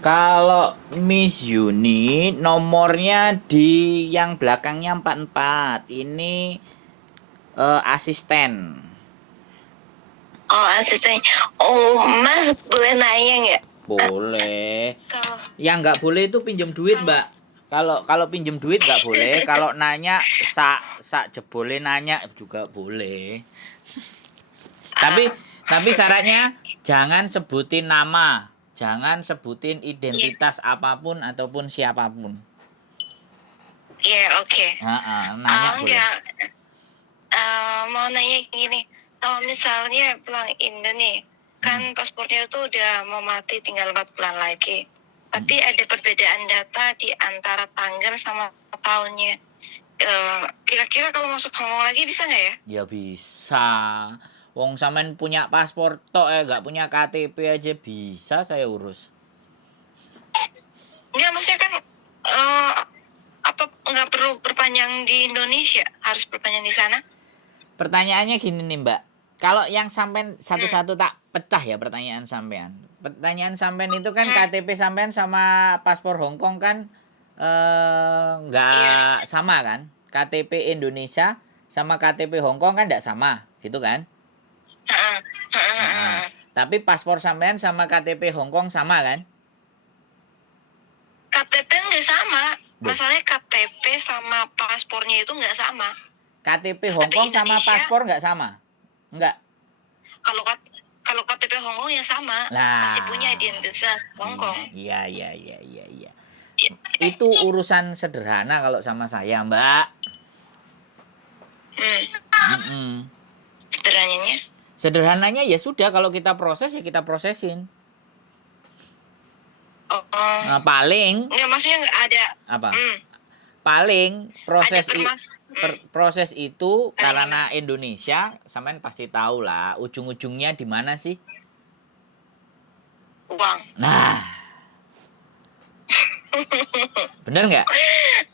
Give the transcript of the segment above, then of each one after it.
Kalau Miss Yuni nomornya di yang belakangnya 44. Ini asisten. Oh, asisten. Oh, Mas boleh nanya nggak? Boleh. Kalau Yang nggak boleh itu pinjem duit, kalau Mbak. Kalau pinjem duit nggak boleh. Kalau nanya sak jebole nanya juga boleh. Tapi ah, tapi syaratnya jangan sebutin nama, jangan sebutin iya, identitas apapun ataupun siapapun. iya, oke. Nanya boleh. Enggak, mau nanya gini. Kalau misalnya pulang Indo nih, kan Mm-mm. paspornya tuh udah mau mati tinggal 4 bulan lagi. Tapi ada perbedaan data di antara tanggal sama tahunnya. Kira-kira kalau masuk Hongkong lagi bisa nggak ya? Ya bisa. Wong sampean punya paspor tok nggak punya KTP aja bisa saya urus. Enggak, maksudnya kan eh, apa nggak perlu perpanjang di Indonesia, harus perpanjang di sana? Pertanyaannya gini nih Mbak, kalau yang sampean satu-satu tak pecah ya pertanyaan sampean. Pertanyaan sampean itu kan KTP sampean sama paspor Hongkong kan Iya. nggak sama kan? KTP Indonesia sama KTP Hongkong kan nggak sama, gitu kan? Heeh, heeh, Heeh. heeh. Tapi paspor sampean sama KTP Hongkong sama kan? KTP nggak sama. Duh, Masalahnya KTP sama paspornya itu nggak sama. KTP KTP Hongkong sama Indonesia, paspor nggak sama? Nggak. kalau kalau KTP Hongkong ya sama, masih punya Lah, identitas Hongkong. iya iya iya iya iya. Itu urusan sederhana kalau sama saya, Mbak. Mm-mm. Sederhananya. Sederhananya ya sudah kalau kita proses ya kita prosesin. Oh, Nah, paling nggak, maksudnya nggak ada. apa? Hmm, Paling ada proses proses itu paling gimana? karena Indonesia, sampean pasti tahu lah ujung-ujungnya di mana sih? Uang. Nah, bener nggak?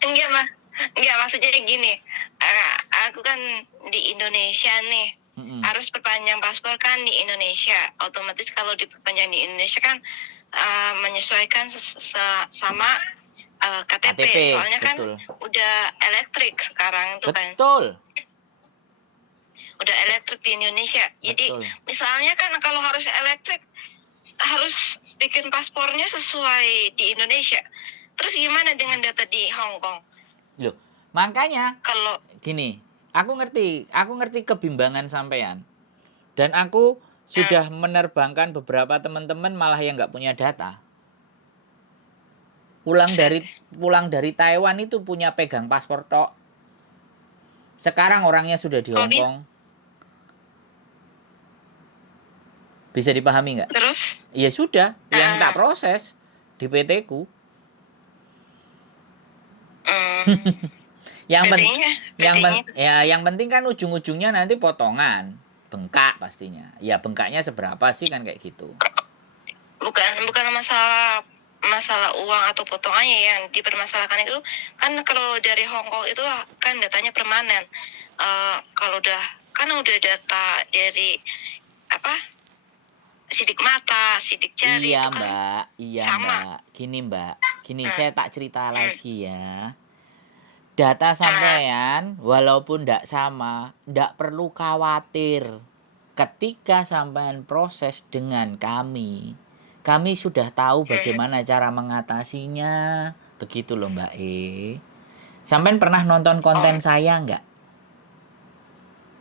Enggak mah, enggak, maksudnya gini. Aku kan di Indonesia nih, Mm-mm. harus perpanjang paspor kan di Indonesia. Otomatis kalau diperpanjang di Indonesia kan menyesuaikan sama KTP. KTP, Soalnya kan betul. udah elektrik sekarang itu kan, Betul. udah elektrik di Indonesia. Jadi Betul. misalnya kan kalau harus elektrik, harus bikin paspornya sesuai di Indonesia. Terus gimana dengan data di Hong Kong? Loh, makanya Kalau gini, aku ngerti kebimbangan sampean. Dan aku sudah menerbangkan beberapa teman-teman malah yang nggak punya data. Pulang dari Taiwan itu punya pegang paspor tok. Sekarang orangnya sudah di Hong Kong. Bisa dipahami nggak? terus Ya sudah, yang tak proses di PT ku. yang pen, yang penting kan ujung-ujungnya nanti potongan, bengkak pastinya. Ya bengkaknya seberapa sih kan kayak gitu. bukan masalah uang atau potongannya yang dipermasalahkan itu kan. Kalau dari Hong Kong itu kan datanya permanen. Kalau udah data dari apa, sidik mata, sidik jari Iya itu kan Mbak, iya sama. Mbak. Gini Mbak, gini saya tak cerita lagi ya. Data sampean walaupun ndak sama, ndak perlu khawatir. Ketika sampean proses dengan kami sudah tahu bagaimana cara mengatasinya. Begitu loh Mbak E. Sampean pernah nonton konten saya nggak?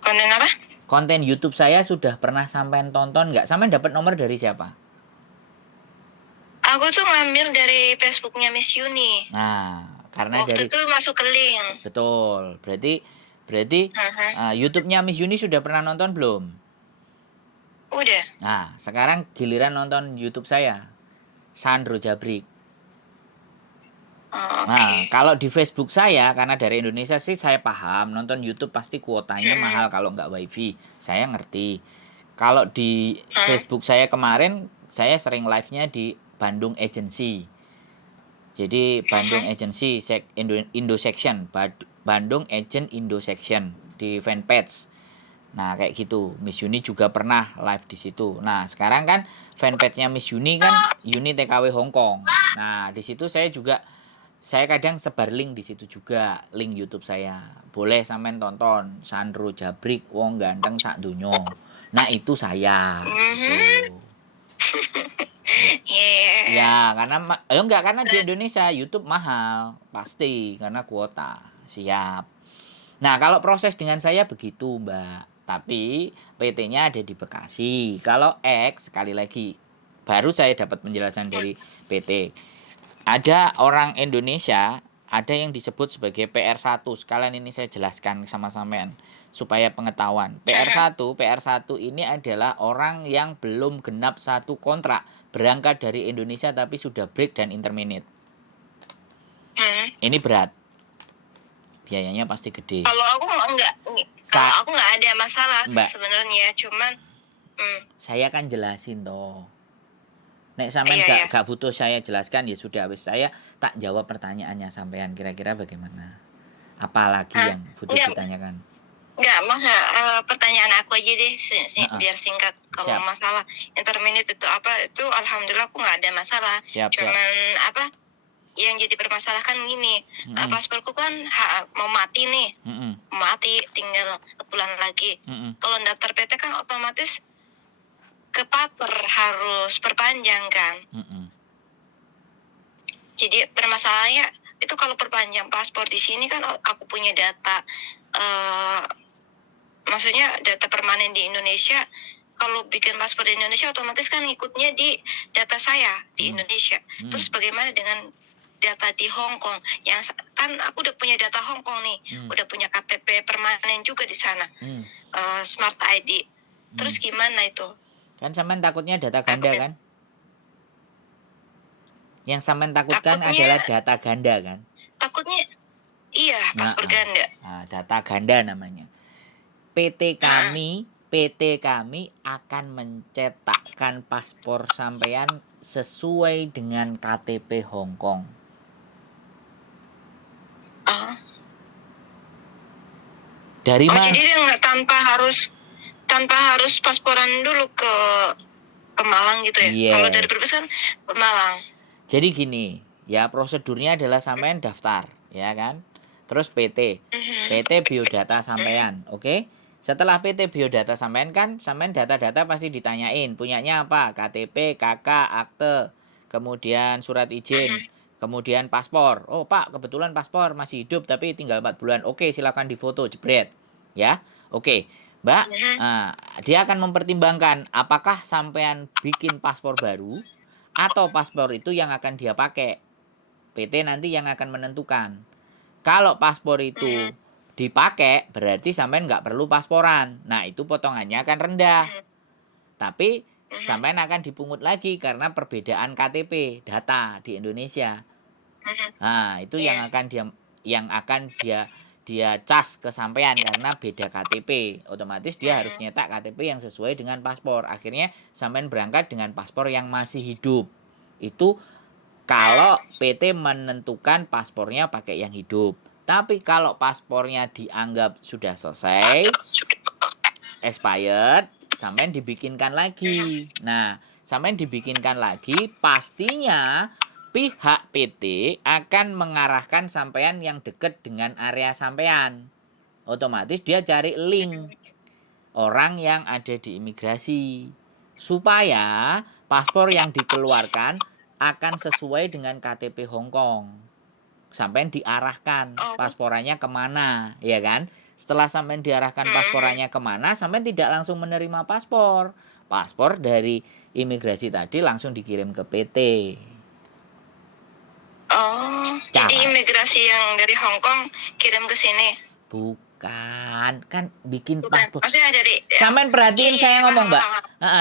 Konten apa? Konten YouTube saya sudah pernah sampean tonton nggak? Sampean dapat nomor dari siapa? Aku tuh ngambil dari Facebooknya Miss Yuni. Nah, karena Waktu itu masuk ke link. betul. Berarti YouTube-nya Miss Yuni sudah pernah nonton belum? Udah. Nah, sekarang giliran nonton YouTube saya. Sandro Jabrik. Nah, kalau di Facebook saya, karena dari Indonesia sih saya paham, nonton YouTube pasti kuotanya mahal kalau nggak wifi. Saya ngerti. Kalau di Facebook saya kemarin, saya sering live-nya di Bandung Agency. Jadi Bandung Agency Indo Section, Bandung Agent Indo Section di fanpage. Nah, kayak gitu. Miss Yuni juga pernah live di situ. Nah, sekarang kan fanpage-nya Miss Yuni kan Yuni TKW Hongkong. Nah, di situ saya kadang sebar link di situ juga, link YouTube saya. Boleh sampean tonton Sandro Jabrik wong ganteng sak dunyo. Nah, itu saya gitu. Ya, karena enggak, karena di Indonesia YouTube mahal, pasti karena kuota. Siap. Nah, kalau proses dengan saya begitu, Mbak. Tapi PT-nya ada di Bekasi. Kalau X, sekali lagi, baru saya dapat penjelasan dari PT. Ada orang Indonesia, ada yang disebut sebagai PR1. Sekalian ini saya jelaskan sama sampean supaya pengetahuan. PR1 ini adalah orang yang belum genap satu kontrak, berangkat dari Indonesia tapi sudah break dan interminate. Ini berat. Biayanya pasti gede. Kalau aku nggak ada masalah sebenarnya, cuman saya kan jelasin toh. Nek sampean gak butuh saya jelaskan ya sudah, wis saya tak jawab pertanyaannya sampean, kira-kira bagaimana? Apalagi yang butuh ditanyakan? Enggak, pertanyaan aku aja deh biar singkat. Kalau masalah interminate itu apa, itu alhamdulillah aku nggak ada masalah. Cuman apa yang jadi permasalahan gini, pasporku kan mau mati nih, mati tinggal sebulan lagi. Kalau daftar PT kan otomatis ke paper harus perpanjang kan. Jadi permasalahannya itu kalau perpanjang paspor di sini kan aku punya data, maksudnya data permanen di Indonesia. Kalau bikin paspor di Indonesia otomatis kan ngikutnya di data saya di Indonesia. Terus bagaimana dengan data di Hong Kong? Yang kan aku udah punya data Hong Kong nih, udah punya KTP permanen juga di sana, Smart ID. Terus gimana itu? Kan sampean takutnya data ganda kan? Yang sampean takutkan adalah data ganda kan? Takutnya iya, paspor ganda. Nah, data ganda namanya. PT kami akan mencetakkan paspor sampean sesuai dengan KTP Hong Kong. Dari mana? Jadi dia tanpa harus pasporan dulu ke Malang gitu ya? Yes. Kalau dari Brebes kan ke Malang. Jadi gini, ya prosedurnya adalah sampean daftar, ya kan? Terus PT biodata sampean, oke? Setelah PT biodata sampean kan, sampean data-data pasti ditanyain, punyanya apa? KTP, KK, akte, kemudian surat izin, kemudian paspor. Oh Pak, kebetulan paspor masih hidup tapi tinggal 4 bulan. Oke, silakan difoto, jebret. Ya, oke. Mbak, dia akan mempertimbangkan apakah sampean bikin paspor baru atau paspor itu yang akan dia pakai. PT nanti yang akan menentukan. Kalau paspor itu dipakai, berarti sampean nggak perlu pasporan. Nah, itu potongannya akan rendah. Tapi sampean akan dipungut lagi karena perbedaan KTP data di Indonesia. Nah, itu yang akan dia cas ke sampean karena beda KTP. Otomatis dia harus nyetak KTP yang sesuai dengan paspor. Akhirnya sampean berangkat dengan paspor yang masih hidup. Itu kalau PT menentukan paspornya pakai yang hidup. Tapi kalau paspornya dianggap sudah selesai, expired, sampean dibikinkan lagi. Nah, sampean dibikinkan lagi, pastinya pihak PT akan mengarahkan sampean yang dekat dengan area sampean. Otomatis dia cari link orang yang ada di imigrasi supaya paspor yang dikeluarkan akan sesuai dengan KTP Hong Kong. Sampean diarahkan pasporannya kemana, ya kan? Setelah sampean diarahkan pasporannya kemana, sampean tidak langsung menerima paspor. Paspor dari imigrasi tadi langsung dikirim ke PT. Jadi imigrasi yang dari Hong Kong kirim ke sini? Bukan, kan bikin paspor. Maksudnya dari sampean perhatiin saya ngomong, Mbak.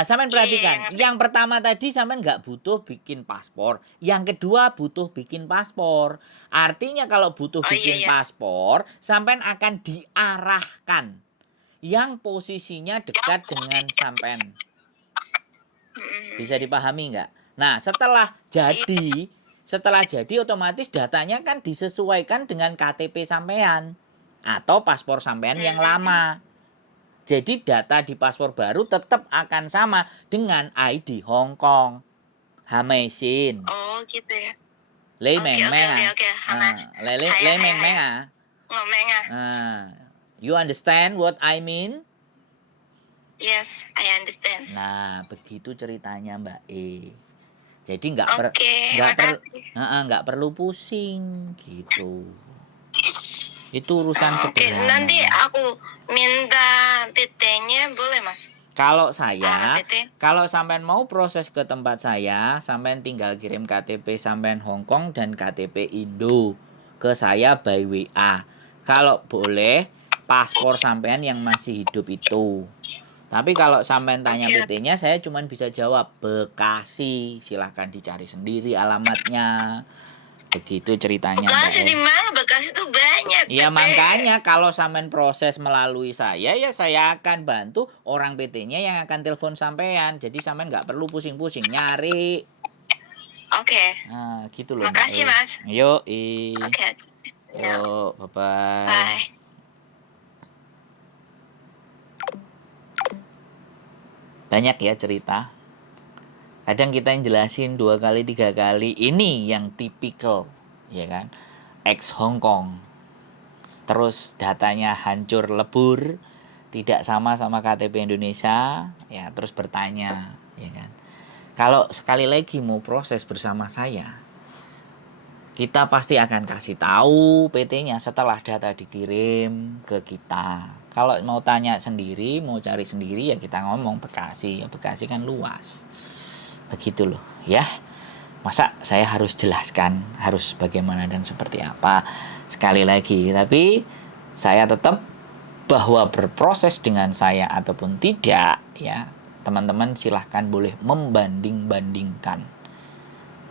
Sampean perhatikan. Yang pertama tadi sampean nggak butuh bikin paspor. Yang kedua butuh bikin paspor. Artinya kalau butuh bikin paspor, sampean akan diarahkan yang posisinya dekat dengan sampean. Bisa dipahami nggak? Nah, setelah jadi otomatis datanya kan disesuaikan dengan KTP sampean atau paspor sampean yang lama. Jadi data di paspor baru tetap akan sama dengan ID Hong Kong. Hamesin. Oh gitu ya. Lei Oke meng oke meng oke ah. oke. Hana. Lei Haya haya meng meng haya. ah. Ngomeng ah. You understand what I mean? Yes, I understand. Nah, begitu ceritanya Mbak E. Jadi Oke, makasih. nggak perlu pusing gitu. Itu urusan Oke, nanti sederhana. aku minta PT-nya boleh Mas? Kalau Alamat saya, PT. kalau sampean mau proses ke tempat saya, sampean tinggal kirim KTP sampean Hong Kong dan KTP Indo ke saya by WA. Kalau boleh, paspor sampean yang masih hidup itu. Tapi kalau sampean tanya Oke. PT-nya, saya cuma bisa jawab Bekasi. Silahkan dicari sendiri alamatnya. Begitu ceritanya Mbak Bekasi E. di mana? Bekasi tuh banyak. Ya Tete. makanya kalau sampean proses melalui saya, ya saya akan bantu orang PT-nya yang akan telepon sampean. Jadi sampean nggak perlu pusing-pusing nyari. Oke. Nah, gitu loh Mbak Makasih E. Mas. Yuk, Oke. Ya. yuk, bye-bye. Bye. Banyak ya cerita. Kadang kita yang jelasin 2 kali 3 kali. Ini yang tipikal, ya kan? Ex Hong Kong. Terus datanya hancur lebur, tidak sama KTP Indonesia, ya terus bertanya, ya kan? Kalau sekali lagi mau proses bersama saya, kita pasti akan kasih tahu PT-nya setelah data dikirim ke kita. Kalau mau tanya sendiri, mau cari sendiri ya kita ngomong Bekasi. Ya Bekasi kan luas. Begitu loh, ya. Masa saya harus jelaskan harus bagaimana dan seperti apa sekali lagi. Tapi saya tetap bahwa berproses dengan saya ataupun tidak, ya teman-teman silahkan boleh membanding-bandingkan.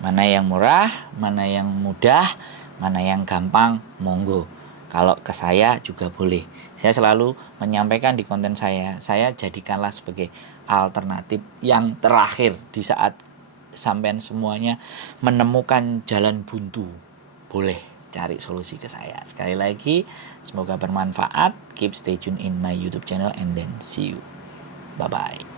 Mana yang murah, mana yang mudah, mana yang gampang, monggo. Kalau ke saya juga boleh. Saya selalu menyampaikan di konten saya jadikanlah sebagai alternatif yang terakhir di saat sampean semuanya menemukan jalan buntu. Boleh cari solusi ke saya. Sekali lagi, semoga bermanfaat. Keep stay tune in my YouTube channel and then see you. Bye-bye.